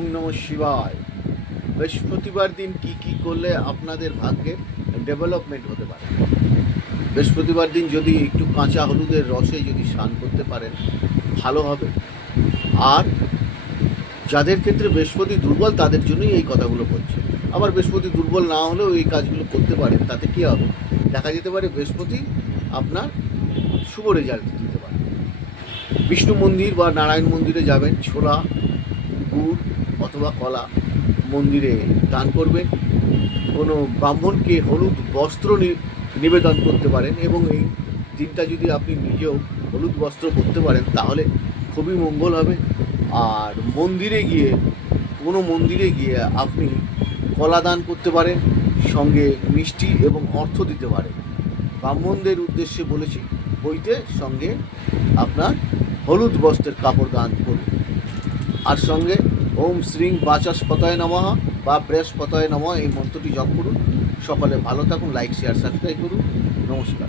নম শিবায়। বৃহস্পতিবার দিন কি কি করলে আপনাদের ভাগ্যে ডেভেলপমেন্ট হতে পারে? বৃহস্পতিবার দিন যদি একটু কাঁচা হলুদের রসে যদি স্নান করতে পারেন, ভালো হবে। আর যাদের ক্ষেত্রে বৃহস্পতি দুর্বল, তাদের জন্যই এই কথাগুলো বলছে। আবার বৃহস্পতি দুর্বল না হলেও এই কাজগুলো করতে পারেন, তাতে কী হবে? দেখা যেতে পারে বৃহস্পতি আপনার শুভ রেজাল্ট দিতে পারে। বিষ্ণু মন্দির বা নারায়ণ মন্দিরে যাবেন, ছোলা, গুড় অথবা কলা মন্দিরে দান করবেন। কোনো ব্রাহ্মণকে হলুদ বস্ত্র নিবেদন করতে পারেন এবং এই দিনটা যদি আপনি নিজেও হলুদ বস্ত্র পরতে পারেন, তাহলে খুবই মঙ্গল হবে। আর মন্দিরে গিয়ে, কোনো মন্দিরে গিয়ে আপনি কলা দান করতে পারেন, সঙ্গে মিষ্টি এবং অর্থ দিতে পারেন। ব্রাহ্মণদের উদ্দেশ্যে বলেছি, বইতে সঙ্গে আপনার হলুদ বস্ত্রের কাপড় দান করুন। আর সঙ্গে ওম শ্রীং বাচাস্পতায় নমঃ বা বৃহস্পতায় নমঃ এই মন্ত্রটি জপ করুন। সকলে ভালো থাকুন লাইক শেয়ার সাবস্ক্রাইব করুন। নমস্কার।